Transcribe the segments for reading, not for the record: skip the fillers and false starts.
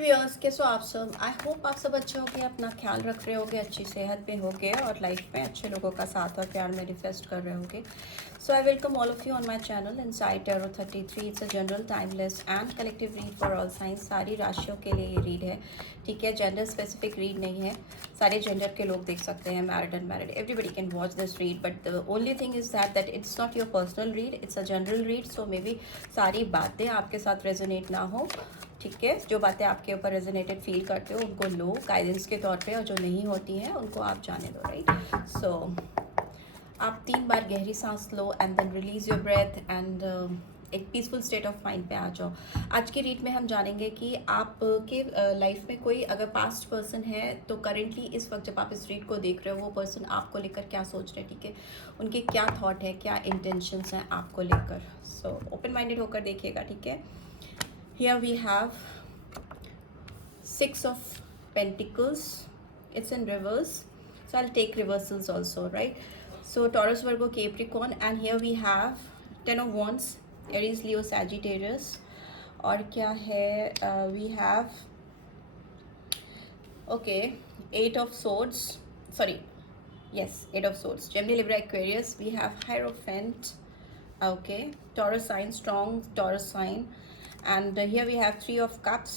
Viewers कैसे हो आप सब। आई होप आप सब अच्छे होंगे, अपना ख्याल रख रहे होंगे, अच्छी सेहत में होंगे और लाइफ में अच्छे लोगों का साथ और प्यार मैनिफेस्ट कर रहे होंगे। So I welcome all of you on my channel inside tarot 33। It's a general timeless and collective read for all signs. सारी राशियों के लिए ये रीड है, ठीक है। जेंडर स्पेसिफिक रीड नहीं है, सारे जेंडर के लोग देख सकते हैं, married unmarried, everybody can watch this read. But the only thing is that it's not your personal read, it's a general read. So may be सारी बातें आपके साथ रेजोनेट ना हो, ठीक है। जो बातें आपके ऊपर रेजोनेटेड फील करते हो उनको लो गाइडेंस के तौर पे, और जो नहीं होती हैं उनको आप जाने दो, राइट। सो आप 3 बार गहरी सांस लो and then release your breath and एक पीसफुल स्टेट ऑफ माइंड पे आ जाओ। आज की रीड में हम जानेंगे कि आपके लाइफ में कोई अगर पास्ट पर्सन है तो करेंटली इस वक्त जब आप इस रीड को देख रहे हो वो पर्सन आपको लेकर क्या सोच रहे हैं, ठीक है। उनके क्या थॉट है, क्या इंटेंशंस हैं आपको लेकर। सो ओपन माइंडेड होकर देखिएगा, ठीक है। Here we have 6 of Pentacles. It's in reverse, so I'll take reversals also, right? So Taurus, Virgo, Capricorn, and here we have 10 of Wands, Aries, Leo, Sagittarius. और क्या है, we have okay 8 of Swords, sorry, yes, 8 of Swords, Gemini, Libra, Aquarius. We have Hierophant, okay, Taurus sign, strong Taurus sign. And here we have 3 of Cups.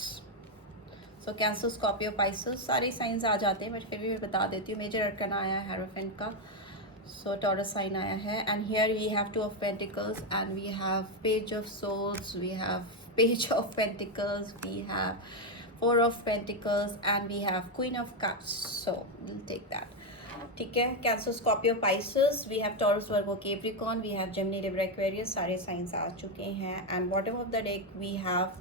So Cancer, Scorpio, Pisces, सारे signs आ जाते हैं, but फिर भी मैं बता देती हूँ। Major arcana आया है हेरोफेंट का, सो टॉरस साइन आया है। And here we have 2 of pentacles and we have page of swords, we have page of pentacles, we have 4 of pentacles and we have queen of cups. So will take that, ठीक है। Cancer, Scorpio, Pisces, we have Taurus, Virgo, Capricorn, we have Gemini, Libra, Aquarius, सारे signs आ चुके हैं। And bottom of the deck we have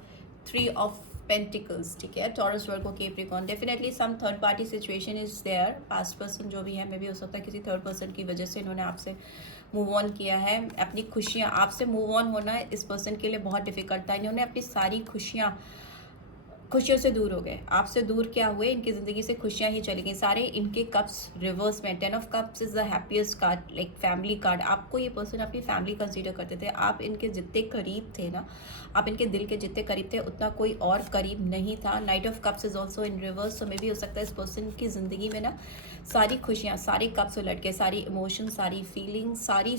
3 of pentacles, ठीक है। Taurus, Virgo, Capricorn, definitely some third party situation is there. Past person जो भी है, मे भी हो सकता है किसी थर्ड पर्सन की वजह से इन्होंने आपसे मूव ऑन किया है। अपनी खुशियाँ, आपसे मूव ऑन होना इस पर्सन के लिए बहुत डिफिकल्ट था। इन्होंने अपनी सारी खुशियों से दूर हो गए, आपसे दूर क्या हुए, इनकी ज़िंदगी से खुशियाँ ही चली गई। सारे इनके कप्स रिवर्स में। 10 of cups is the happiest card, like family card. आपको ये पर्सन अपनी फैमिली कंसीडर करते थे, आप इनके जितने करीब थे ना, आप इनके दिल के जितने करीब थे उतना कोई और करीब नहीं था। Night of cups is also in reverse, तो मे भी हो सकता है इस पर्सन की ज़िंदगी में ना सारी खुशियाँ, सारे कप्स उलट के, सारी इमोशन, सारी फीलिंग्स, सारी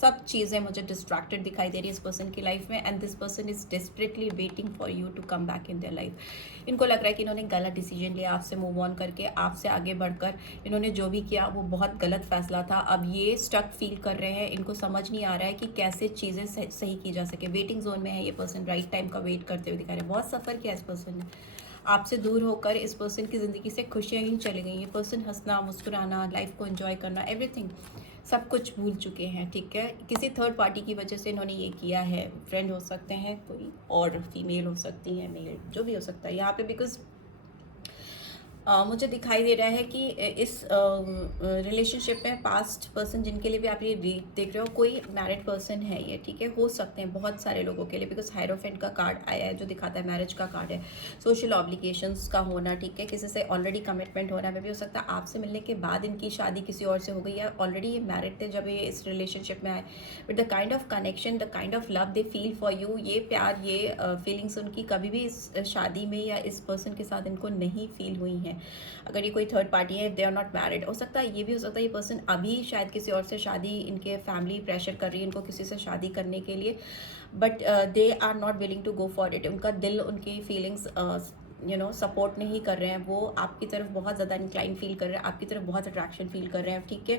सब चीज़ें मुझे डिस्ट्रैक्टेड दिखाई दे रही है इस पर्सन की लाइफ में। And this person is desperately waiting for you to come back in their life. इनको लग रहा है कि इन्होंने गलत डिसीजन लिया, आपसे मूव ऑन करके, आपसे आगे बढ़कर इन्होंने जो भी किया वो बहुत गलत फैसला था। अब ये स्टक फील कर रहे हैं, इनको समझ नहीं आ रहा है कि कैसे चीज़ें सही की जा सके। वेटिंग जोन में है ये पर्सन, राइट टाइम का वेट करते हुए दिखा रहे हैं। बहुत सफ़र किया इस पर्सन ने, आपसे दूर होकर इस पर्सन की ज़िंदगी से खुशियाँ ही चली गई। ये पर्सन हंसना, मुस्कुराना, लाइफ को एंजॉय करना, एवरीथिंग सब कुछ भूल चुके हैं, ठीक है। किसी थर्ड पार्टी की वजह से इन्होंने ये किया है। फ्रेंड हो सकते हैं कोई और, फीमेल हो सकती है, मेल, जो भी हो सकता है यहाँ पे। बिकॉज मुझे दिखाई दे रहा है कि इस रिलेशनशिप में पास्ट पर्सन जिनके लिए भी आप ये रीड देख रहे हो, कोई मैरिड पर्सन है ये, ठीक है। हो सकते हैं बहुत सारे लोगों के लिए, बिकॉज हायरोफेंट का कार्ड आया है जो दिखाता है मैरिज का कार्ड है। सोशल ऑब्लिगेशंस का होना, ठीक है, किसी से ऑलरेडी कमिटमेंट होना में भी हो सकता है। आपसे मिलने के बाद इनकी शादी किसी और से हो गई, या ऑलरेडी ये मैरिड थे जब ये इस रिलेशनशिप में आए। But the kind of connection, the kind of love they feel for you, ये प्यार, ये फीलिंग्स उनकी कभी भी इस शादी में या इस पर्सन के साथ इनको नहीं फील हुई हैं। अगर ये कोई थर्ड पार्टी है, दे आर नॉट मैरिड, हो सकता है ये भी हो सकता है ये पर्सन अभी शायद किसी और से शादी, इनके फैमिली प्रेशर कर रही है इनको किसी से शादी करने के लिए, but they are not willing to go for it. उनका दिल, उनकी फीलिंग्स सपोर्ट नहीं कर रहे हैं। वो आपकी तरफ बहुत ज़्यादा इंक्लाइन फील कर रहे हैं, आपकी तरफ बहुत अट्रैक्शन फील कर रहे हैं, ठीक है।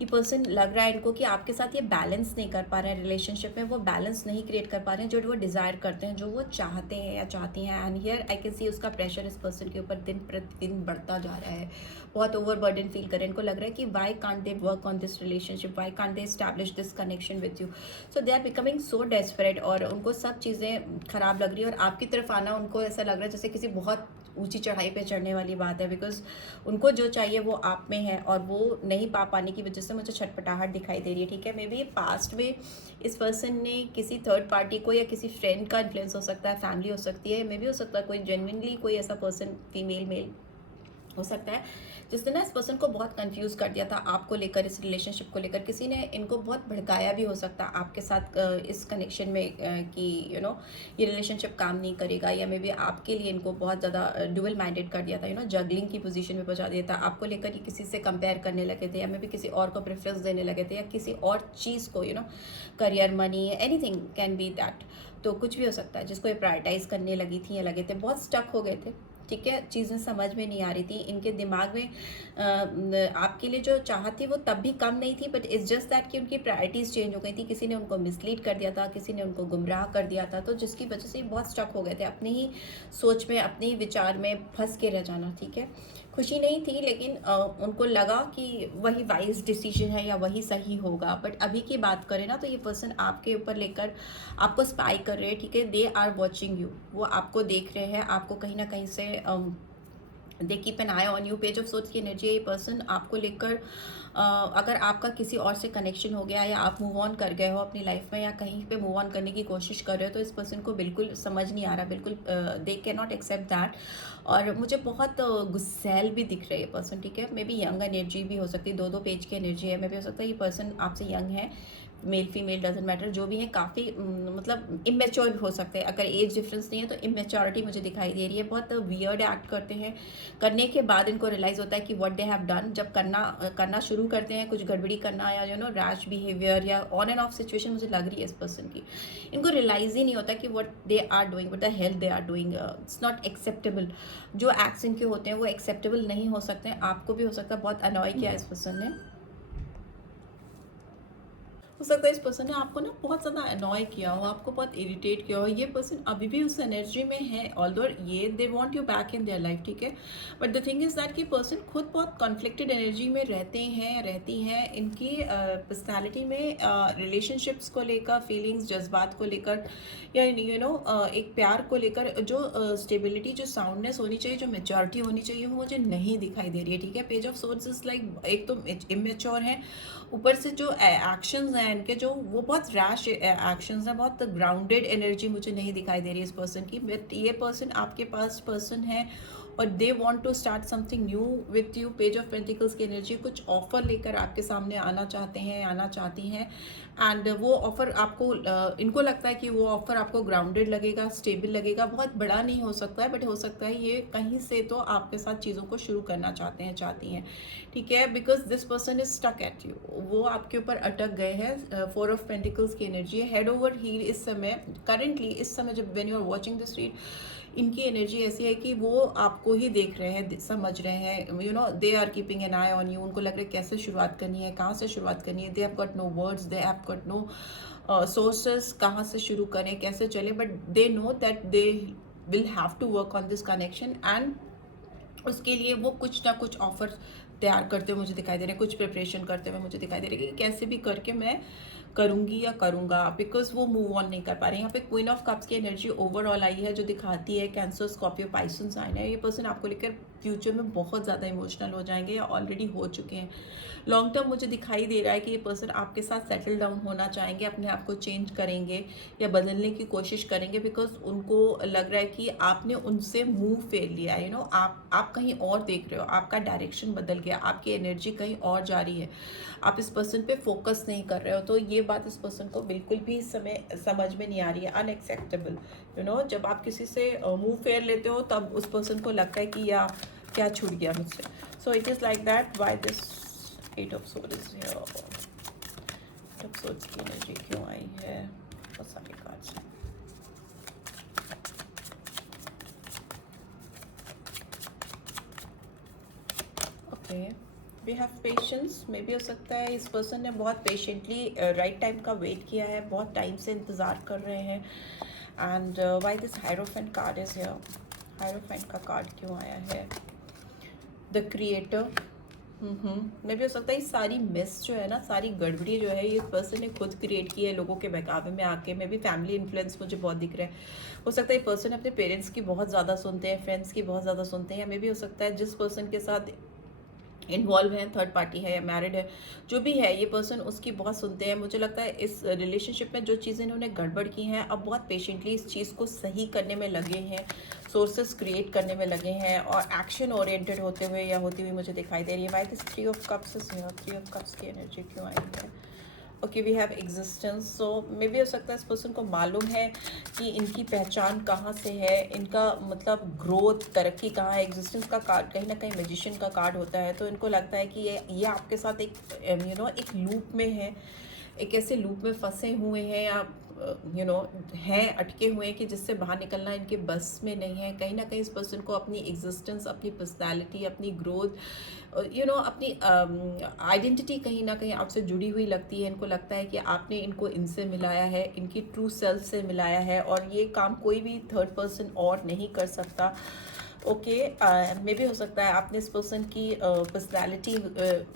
ये पर्सन लग रहा है इनको कि आपके साथ ये बैलेंस नहीं कर पा रहे हैं, रिलेशनशिप में वो बैलेंस नहीं क्रिएट कर पा रहे हैं जो वो डिज़ायर करते हैं, जो वो चाहते हैं या चाहती हैं। And here I can see उसका प्रेशर इस पर्सन के ऊपर दिन प्रतिदिन बढ़ता जा रहा है। बहुत ओवर बर्डन फील कर रहे हैं। इनको लग रहा है कि why can't they work on this relationship, why can't they establish this connection with you. So they are becoming so desperate, और उनको सब चीज़ें खराब लग रही है। और आपकी तरफ आना उनको ऐसा लग रहा है जैसे किसी बहुत ऊंची चढ़ाई पे चढ़ने वाली बात है, बिकॉज उनको जो चाहिए वो आप में है और वो नहीं पा पाने की वजह से मुझे छटपटाहट दिखाई दे रही है, ठीक है। मे बी पास्ट में इस पर्सन ने किसी थर्ड पार्टी को या किसी फ्रेंड का इन्फ्लुएंस हो सकता है, फैमिली हो सकती है, मे बी हो सकता है कोई जेन्युइनली कोई ऐसा पर्सन, फीमेल मेल, हो सकता है जिसने ना इस पर्सन को बहुत कंफ्यूज कर दिया था आपको लेकर, इस रिलेशनशिप को लेकर। किसी ने इनको बहुत भड़काया भी हो सकता है आपके साथ इस कनेक्शन में कि ये रिलेशनशिप काम नहीं करेगा, या मे बी आपके लिए इनको बहुत ज़्यादा डुअल माइंडेड कर दिया था, जगलिंग की पोजीशन में पहुंचा दिया था आपको लेकर। ये किसी से कंपेयर करने लगे थे, या मे बी किसी और को प्रेफरेंस देने लगे थे, या किसी और चीज़ को career, money, anything can be that. तो कुछ भी हो सकता है जिसको ये प्रायोरिटाइज करने लगी थी या लगे थे, बहुत स्टक हो गए थे। ठीक है, चीज़ें समझ में नहीं आ रही थी इनके दिमाग में। आपके लिए जो चाहत थी वो तब भी कम नहीं थी, बट इट्स जस्ट दैट कि उनकी प्रायोरिटीज़ चेंज हो गई थी। किसी ने उनको मिसलीड कर दिया था, किसी ने उनको गुमराह कर दिया था, तो जिसकी वजह से बहुत स्टक हो गए थे अपनी ही सोच में, अपने ही विचार में फंस के रह जाना। ठीक है, खुशी नहीं थी, लेकिन उनको लगा कि वही वाइज डिसीजन है या वही सही होगा। बट अभी की बात करें ना, तो ये पर्सन आपके ऊपर लेकर आपको स्पाई कर रहे हैं। ठीक है, दे आर वॉचिंग यू, वो आपको देख रहे हैं, आपको कहीं ना कहीं से they keep an eye on you. Page of swords की एनर्जी है, ये पर्सन आपको लेकर अगर आपका किसी और से कनेक्शन हो गया, या आप मूव ऑन कर गए हो अपनी लाइफ में, या कहीं पे मूव ऑन करने की कोशिश कर रहे हो, तो इस पर्सन को बिल्कुल समझ नहीं आ रहा, बिल्कुल they can not accept that. और मुझे बहुत गुस्सैल भी दिख रही है पर्सन। ठीक है, मे बी यंग एनर्जी भी हो सकती है, दो पेज की एनर्जी है। मे बी हो सकता है ये पर्सन आपसे यंग है, मेल फीमेल डजेंट मैटर, जो भी है काफ़ी मतलब इमेच्योर हो सकते हैं। अगर एज डिफरेंस नहीं है तो इमेच्योरिटी मुझे दिखाई दे रही है। बहुत वियर्ड एक्ट करते हैं, करने के बाद इनको रियलाइज़ होता है कि व्हाट दे हैव डन। जब करना शुरू करते हैं, कुछ गड़बड़ी करना, या रैश बिहेवियर या ऑन एंड ऑफ सिचुएशन मुझे लग रही है इस पर्सन की, इनको रियलाइज़ ही नहीं होता कि what they are doing, what the hell they are doing. It's not acceptable. जो एक्ट्स इनके होते हैं वो एक्सेप्टेबल नहीं हो सकते हैं। आपको भी हो सकता है बहुत अनॉय किया इस पर्सन ने। हो सकता है इस पर्सन ने आपको ना बहुत ज़्यादा अनॉय किया हो, आपको बहुत इरिटेट किया हो। ये पर्सन अभी भी उस एनर्जी में है, ऑल्दो ये they want you back in their life. ठीक है, but the thing is that कि पर्सन खुद बहुत कॉन्फ्लिक्टेड एनर्जी में रहती हैं। इनकी पर्सनैलिटी में रिलेशनशिप्स को लेकर, फीलिंग्स, जज्बात को लेकर, या एक प्यार को लेकर जो स्टेबिलिटी, जो साउंडनेस होनी चाहिए, जो मेच्योरिटी होनी चाहिए, वो मुझे नहीं दिखाई दे रही है। ठीक है, page of swords is like, एक तो इमेच्योर है, ऊपर से जो एक्शंस हैं इनके, जो वो बहुत रैश एक्शंस हैं, बहुत ग्राउंडेड एनर्जी मुझे नहीं दिखाई दे रही है इस पर्सन की। बट ये पर्सन आपके पास पर्सन है और they want to start something new with you. Page of pentacles की एनर्जी, कुछ ऑफर लेकर आपके सामने आना चाहते हैं, आना चाहती हैं। एंड वो ऑफर आपको इनको लगता है कि वो ऑफर आपको ग्राउंडेड लगेगा, स्टेबल लगेगा। बहुत बड़ा नहीं हो सकता है, बट हो सकता है ये कहीं से तो आपके साथ चीज़ों को शुरू करना चाहते हैं, चाहती हैं। ठीक है, because this person is stuck at you, वो आपके ऊपर अटक गए हैं। फोर ऑफ पेंटिकल्स की एनर्जी है, हेड ओवर हील इस समय, करेंटली इस समय जब when you are watching this read, इनकी एनर्जी ऐसी है कि वो आपको ही देख रहे हैं, समझ रहे हैं। They are keeping an eye on you. उनको लग रहा है कैसे शुरुआत करनी है, कहाँ से शुरुआत करनी है। They have got no words, they have got no sources, कहाँ से शुरू करें, कैसे चले। But they know that they will have to work on this connection, and उसके लिए वो कुछ ना कुछ ऑफर तैयार करते हुए मुझे दिखाई दे रहे हैं, कुछ प्रिपरेशन करते हुए मुझे दिखाई दे रही है कि कैसे भी करके मैं करूंगी या करूंगा, बिकॉज वो मूव ऑन नहीं कर पा रहे। यहाँ पे क्वीन ऑफ कप्स की एनर्जी ओवरऑल आई है, जो दिखाती है कैंसर, स्कॉर्पियो, पाइसन साइन है। ये पर्सन आपको लेकर फ्यूचर में बहुत ज़्यादा इमोशनल हो जाएंगे, या ऑलरेडी हो चुके हैं। लॉन्ग टर्म मुझे दिखाई दे रहा है कि ये पर्सन आपके साथ सेटल डाउन होना चाहेंगे, अपने आप को चेंज करेंगे या बदलने की कोशिश करेंगे, बिकॉज उनको लग रहा है कि आपने उनसे मूव फेर लिया है। आप कहीं और देख रहे हो, आपका डायरेक्शन बदल गया, आपकी एनर्जी कहीं और जा रही है, आप इस पर्सन पे फोकस नहीं कर रहे हो। तो ये बात इस पर्सन को बिल्कुल भी इस समय समझ में नहीं आ रही है, अनएक्सेप्टेबल। जब आप किसी से मूव फेर लेते हो तब उस पर्सन को लगता है कि या क्या छूट गया मुझसे। So it is like that, why this 8 of swords is here. 8 of swords की एनर्जी क्यों आई है, बहुत सारे cards. Okay, we have patience. Maybe हो सकता है इस पर्सन ने बहुत पेशेंटली राइट टाइम का वेट किया है, बहुत टाइम से इंतज़ार कर रहे हैं। And why this hierophant card is here. Hierophant का कार्ड क्यों आया है, द क्रिएटर। मे भी हो सकता है ये सारी मिस जो है ना, सारी गड़बड़ी जो है, ये पर्सन ने खुद क्रिएट की है लोगों के बहकावे में आके। मे भी फैमिली इन्फ्लुएंस मुझे बहुत दिख रहा है। हो सकता है ये पर्सन अपने पेरेंट्स की बहुत ज़्यादा सुनते हैं, फ्रेंड्स की बहुत ज़्यादा सुनते हैं, या मे भी हो सकता है जिस पर्सन के साथ इन्वॉल्व है, थर्ड पार्टी है या मैरिड है, जो भी है, ये पर्सन उसकी बहुत सुनते हैं। मुझे लगता है इस रिलेशनशिप में जो चीज़ें इन्होंने गड़बड़ की हैं, अब बहुत पेशेंटली इस चीज़ को सही करने में लगे हैं, सोर्सेस क्रिएट करने में लगे हैं और एक्शन ओरिएंटेड होते हुए या होती हुई मुझे दिखाई दे रही है। Why this 3 of cups is here? 3 of cups की एनर्जी क्यों आई है? Okay, we have existence. So maybe हो सकता है इस पर्सन को मालूम है कि इनकी पहचान कहाँ से है, इनका मतलब ग्रोथ, तरक्की कहाँ है। एग्जिस्टेंस का कार्ड कहीं ना कहीं मैजिशियन का कार्ड होता है, तो इनको लगता है कि ये आपके साथ एक एक लूप में है, एक ऐसे लूप में फंसे हुए हैं आप हैं, अटके हुए हैं कि जिससे बाहर निकलना इनके बस में नहीं है। कहीं ना कहीं इस पर्सन को अपनी एग्जिस्टेंस, अपनी पर्सनालिटी, अपनी ग्रोथ, अपनी आइडेंटिटी कहीं ना कहीं आपसे जुड़ी हुई लगती है। इनको लगता है कि आपने इनको इनसे मिलाया है, इनकी ट्रू सेल्फ से मिलाया है, और ये काम कोई भी थर्ड पर्सन और नहीं कर सकता। ओके, मे भी हो सकता है आपने इस पर्सन की पर्सनैलिटी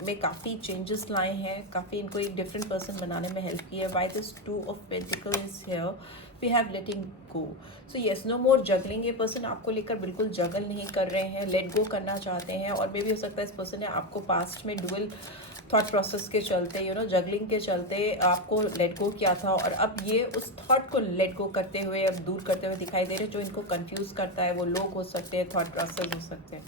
में काफ़ी चेंजेस लाए हैं, काफ़ी इनको एक डिफरेंट पर्सन बनाने में हेल्प की है। Why this 2 of pentacle is here? We have letting go. So yes, no more juggling. ये पर्सन आपको लेकर बिल्कुल जगल नहीं कर रहे हैं, लेट गो करना चाहते हैं। और मे भी हो सकता है इस पर्सन ने आपको पास्ट में डुअल थॉट प्रोसेस के चलते जगलिंग के चलते आपको लेट गो किया था, और अब ये उस थॉट को लेट गो करते हुए, अब दूर करते हुए दिखाई दे रहे हैं। जो इनको कंफ्यूज करता है वो लोग हो सकते हैं, थॉट प्रोसेस हो सकते हैं।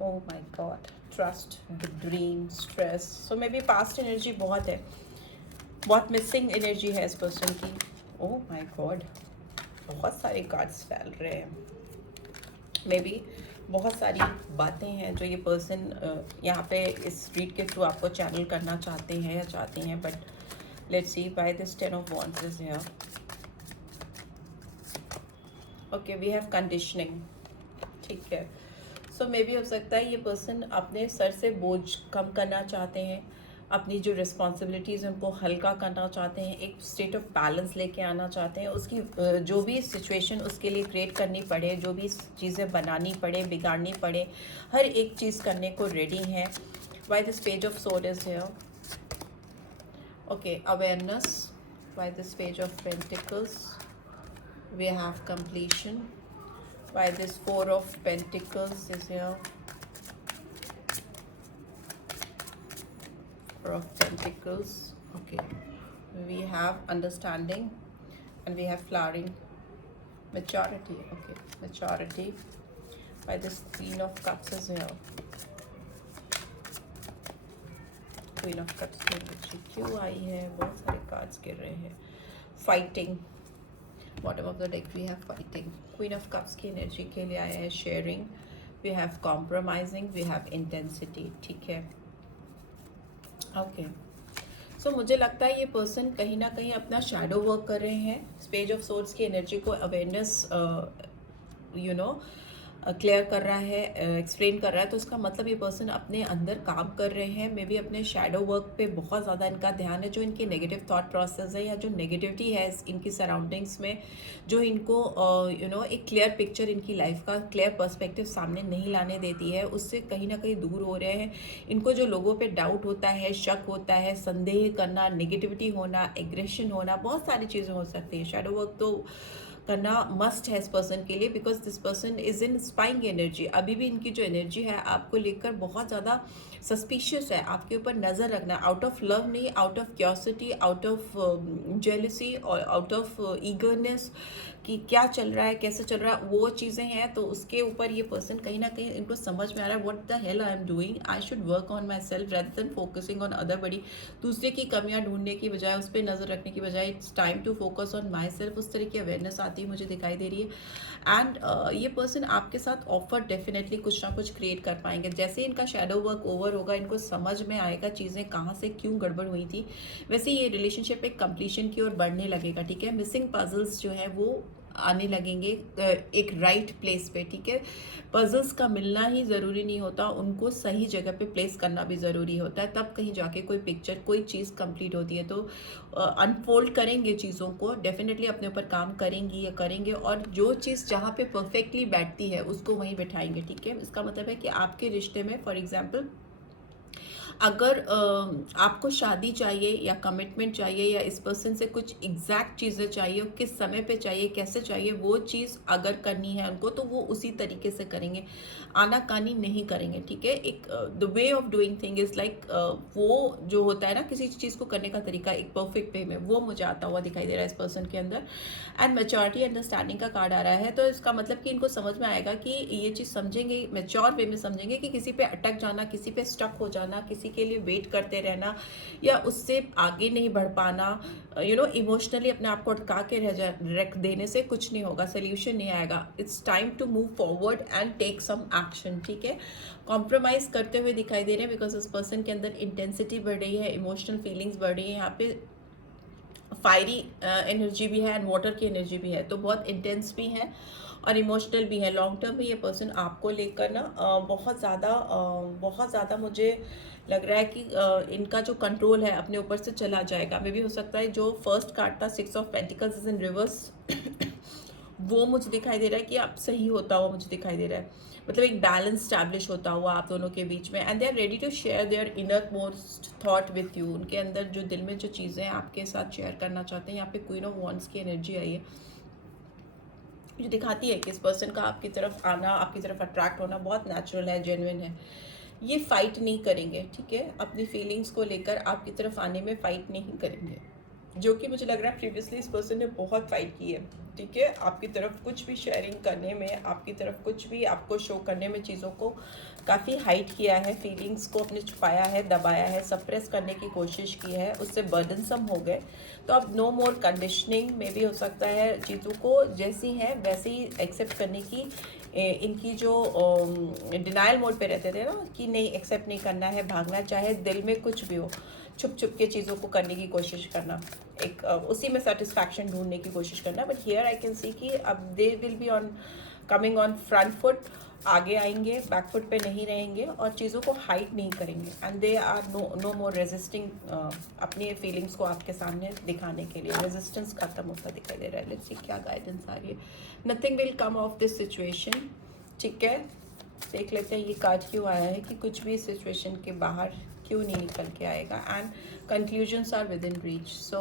Oh my God, trust, dream, stress. So may be past energy बहुत है, बहुत मिसिंग एनर्जी है इस पर्सन की। ओह माय गॉड, बहुत सारे कार्ड्स फैल रहे हैं। मे बी बहुत सारी बातें हैं जो ये पर्सन यहाँ पे इस रीड के थ्रू आपको चैनल करना चाहते हैं या चाहती हैं, but let's see why this 10 of wands is here. Okay, we have conditioning, ठीक है। सो मे बी हो सकता है ये पर्सन अपने सर से बोझ कम करना चाहते हैं, अपनी जो रिस्पॉन्सिबिलिटीज़ उनको हल्का करना चाहते हैं, एक स्टेट ऑफ बैलेंस लेके आना चाहते हैं। उसकी जो भी सिचुएशन उसके लिए क्रिएट करनी पड़े, जो भी चीज़ें बनानी पड़े, बिगाड़नी पड़े, हर एक चीज़ करने को रेडी हैं। Why this page of sword is here? Okay, awareness. Why this page of pentacles? We have completion. Why this 4 of Pentacles is here? 4 of Pentacles. Okay, we have understanding and we have flowering. Maturity. Okay, maturity. Why this Queen of Cups is here? Queen of Cups की energy क्यों आई है? बहुत सारे cards गिर रहे हैं। Fighting, bottom of the deck we have fighting. Queen of cups की एनर्जी के लिए आया है sharing, we have compromising, we have intensity, ठीक है। ओके, सो मुझे लगता है ये पर्सन कहीं ना कहीं अपना शैडो वर्क कर रहे हैं। पेज ऑफ सोर्ड्स की एनर्जी को अवेयरनेस क्लियर कर रहा है, एक्सप्लेन कर रहा है, तो उसका मतलब ये पर्सन अपने अंदर काम कर रहे हैं। मे बी अपने शैडो वर्क पे बहुत ज़्यादा इनका ध्यान है। जो इनके नेगेटिव थॉट प्रोसेस है या जो नेगेटिविटी है इनकी सराउंडिंग्स में, जो इनको एक क्लियर पिक्चर, इनकी लाइफ का क्लियर पर्सपेक्टिव सामने नहीं लाने देती है, उससे कहीं ना कहीं दूर हो रहे हैं। इनको जो लोगों पे डाउट होता है, शक होता है, संदेह करना, नेगेटिविटी होना, एग्रेशन होना, बहुत सारी चीज़ें हो सकती हैं। शैडो वर्क तो करना मस्ट है इस पर्सन के लिए, because this person is in spying energy. अभी भी इनकी जो एनर्जी है आपको लेकर बहुत ज़्यादा सस्पिशियस है, आपके ऊपर नज़र रखना, आउट ऑफ लव नहीं, out of curiosity, out of jealousy और आउट ऑफ ईगरनेस कि क्या चल रहा है, कैसे चल रहा है, वो चीज़ें हैं। तो उसके ऊपर ये पर्सन कहीं ना कहीं इनको समझ में आ रहा है, what the hell I am doing, I should work on myself rather than focusing on other buddy. दूसरे की कमियां ढूंढने की बजाय, उस पर नज़र रखने की बजाय, it's time to focus on myself. उस तरह की अवेयरनेस आती मुझे दिखाई दे रही है। एंड ये पर्सन आपके साथ ऑफर डेफिनेटली कुछ ना कुछ क्रिएट कर पाएंगे। जैसे ही इनका शैडो वर्क ओवर होगा, इनको समझ में आएगा चीज़ें कहाँ से क्यों गड़बड़ हुई थी, वैसे ये रिलेशनशिप एक कंप्लीशन की ओर बढ़ने लगेगा, ठीक है। मिसिंग पजल्स जो है वो आने लगेंगे एक राइट प्लेस पे, ठीक है। पजल्स का मिलना ही ज़रूरी नहीं होता, उनको सही जगह पे प्लेस करना भी ज़रूरी होता है, तब कहीं जाके कोई पिक्चर, कोई चीज़ कंप्लीट होती है। तो अनफोल्ड करेंगे चीज़ों को, डेफिनेटली अपने ऊपर काम करेंगी या करेंगे, और जो चीज़ जहाँ पे परफेक्टली बैठती है उसको वहीं बैठाएंगे, ठीक है। इसका मतलब है कि आपके रिश्ते में फॉर एग्जाम्पल अगर आपको शादी चाहिए या कमिटमेंट चाहिए या इस पर्सन से कुछ एग्जैक्ट चीज़ें चाहिए, किस समय पे चाहिए, कैसे चाहिए, वो चीज़ अगर करनी है उनको तो वो उसी तरीके से करेंगे, आनाकानी नहीं करेंगे, ठीक है। एक the way of doing thing is like, वो जो होता है ना किसी चीज़ को करने का तरीका एक परफेक्ट वे में, वो मुझे आता हुआ दिखाई दे रहा है इस पर्सन के अंदर। एंड मेच्योरिटी अंडरस्टैंडिंग का कार्ड आ रहा है, तो इसका मतलब कि इनको समझ में आएगा कि ये चीज़ समझेंगे, मेच्योर वे में समझेंगे कि किसी पे अटक जाना, किसी पे स्टक हो जाना, किसी के लिए वेट करते रहना या उससे आगे नहीं बढ़ पाना, इमोशनली अपने आप को अटका के रख देने से कुछ नहीं होगा, सोल्यूशन नहीं आएगा। It's time to move forward and take some action, ठीक है। कॉम्प्रोमाइज़ करते हुए दिखाई दे रहे हैं बिकॉज इस पर्सन के अंदर इंटेंसिटी बढ़ रही है, इमोशनल फीलिंग्स बढ़ रही है, यहाँ पे फायरी एनर्जी भी है एंड वाटर की एनर्जी भी है, तो बहुत इंटेंस भी है और इमोशनल भी है। लॉन्ग टर्म में ये पर्सन आपको लेकर ना बहुत ज़्यादा मुझे लग रहा है कि इनका जो कंट्रोल है अपने ऊपर से चला जाएगा। मे भी हो सकता है जो फर्स्ट कार्ड था 6 of pentacles is in reverse वो मुझे दिखाई दे रहा है कि अब सही होता हुआ मुझे दिखाई दे रहा है, मतलब एक बैलेंस स्टैब्लिश होता हुआ आप दोनों के बीच में। And they are ready to share their innermost thought with you, उनके अंदर जो दिल में जो चीज़ें आपके साथ शेयर करना चाहते हैं। यहाँ पे क्वीन ऑफ वॉन्ड्स की एनर्जी आई है जो दिखाती है कि इस पर्सन का आपकी तरफ आना, आपकी तरफ अट्रैक्ट होना बहुत नेचुरल है, जेन्युइन है। ये फाइट नहीं करेंगे, ठीक है, अपनी फीलिंग्स को लेकर आपकी तरफ आने में फाइट नहीं करेंगे, जो कि मुझे लग रहा है प्रीवियसली इस पर्सन ने बहुत फाइट की है, ठीक है। आपकी तरफ कुछ भी शेयरिंग करने में, आपकी तरफ कुछ भी आपको शो करने में चीज़ों को काफ़ी हाइड किया है, फीलिंग्स को अपने छुपाया है, दबाया है, सप्रेस करने की कोशिश की है, उससे बर्डनसम हो गए। तो अब नो मोर कंडीशनिंग में भी हो सकता है, चीज़ों को जैसी हैं वैसे ही एक्सेप्ट करने की इनकी जो डिनाइल मोड पे रहते थे ना कि नहीं एक्सेप्ट नहीं करना है, भागना, चाहे दिल में कुछ भी हो, छुप छुप के चीज़ों को करने की कोशिश करना, एक उसी में सेटिस्फैक्शन ढूंढने की कोशिश करना। But here I can see कि अब they will be on coming on front foot, आगे आएंगे, बैक फुट पे नहीं रहेंगे और चीज़ों को हाइड नहीं करेंगे। And they are no more resisting अपनी फीलिंग्स को आपके सामने दिखाने के लिए, रेजिस्टेंस खत्म होता दिखाई दे रहा है। लेट्स सी क्या गाइडेंस आ रही है। Nothing will come of this situation, ठीक है। देख लेते हैं ये कार्ड क्यों आया है कि कुछ भी सिचुएशन के बाहर क्यों नहीं निकल के आएगा। And conclusions are within reach. So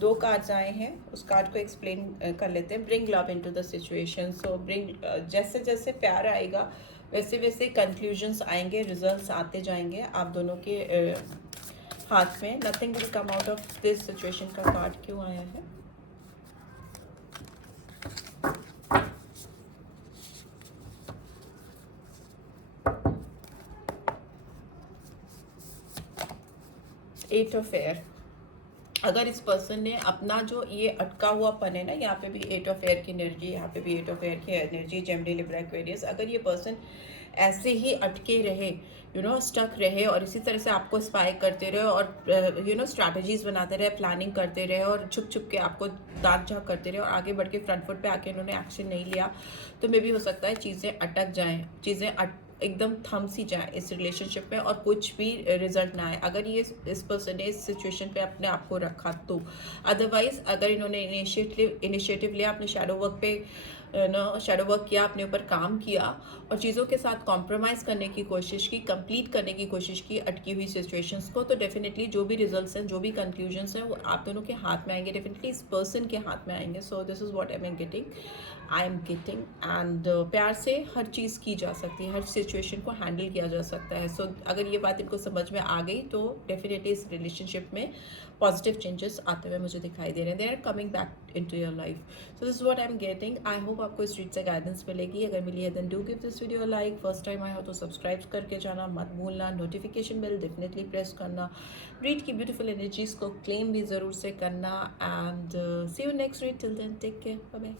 2 cards आए हैं, उस कार्ड को एक्सप्लेन कर लेते हैं। Bring love into the situation. So bring, जैसे जैसे प्यार आएगा वैसे वैसे कंक्लूजन्स आएंगे, रिजल्ट्स आते जाएंगे आप दोनों के हाथ में। Nothing will come out of this situation का कार्ड क्यों आया है। Eight of air. अगर इस पर्सन ने अपना जो ये अटका हुआ पन है ना, यहाँ पे भी 8 ऑफ एयर की एनर्जी, यहाँ पे भी 8 ऑफ एयर की एनर्जी, जेमिनी लिब्रा एक्वेरियस, अगर ये पर्सन ऐसे ही अटके रहे, स्टक रहे और इसी तरह से आपको स्पाई करते रहे और स्ट्रैटेजीज बनाते रहे, प्लानिंग करते रहे और छुप छुप के आपको दाग झाँक करते रहे और आगे बढ़ के फ्रंट फुट पे आके इन्होंने एक्शन नहीं लिया, तो मे भी हो सकता है चीज़ें अटक जाएं, चीज़ें एकदम थम सी जाए इस रिलेशनशिप में और कुछ भी रिजल्ट ना आए, अगर ये इस पर्सन ने इस सिचुएशन पे अपने आप को रखा तो। अदरवाइज अगर इन्होंने इनिशिएटिव लिया, अपने शैडो वर्क पे शैडो वर्क किया, अपने ऊपर काम किया और चीज़ों के साथ कॉम्प्रोमाइज़ करने की कोशिश की, कंप्लीट करने की कोशिश की अटकी हुई सिचुएशंस को, तो डेफिनेटली जो भी रिजल्ट्स हैं, जो भी कंक्लूजन्स हैं, वो आप दोनों के हाथ में आएंगे, डेफिनेटली इस पर्सन के हाथ में आएंगे। So this is what I am getting and प्यार से हर चीज़ की जा सकती है, हर सिचुएशन को हैंडल किया जा सकता है। सो अगर ये बात इनको समझ में आ गई तो डेफिनेटली इस रिलेशनशिप में पॉजिटिव चेंजेस आते हुए मुझे दिखाई दे रहे हैं। They are coming back into your life. So this is what I am getting. I hope आपको इस रीड से गाइडेंस मिलेगी। अगर मिली है then do give this video a like. First time आया हो तो सब्सक्राइब करके जाना मत भूलना, नोटिफिकेशन बेल डेफिनेटली प्रेस करना, रीड की ब्यूटीफुल एनर्जीज को क्लेम भी ज़रूर से करना and see you next read. Till then take care, bye bye.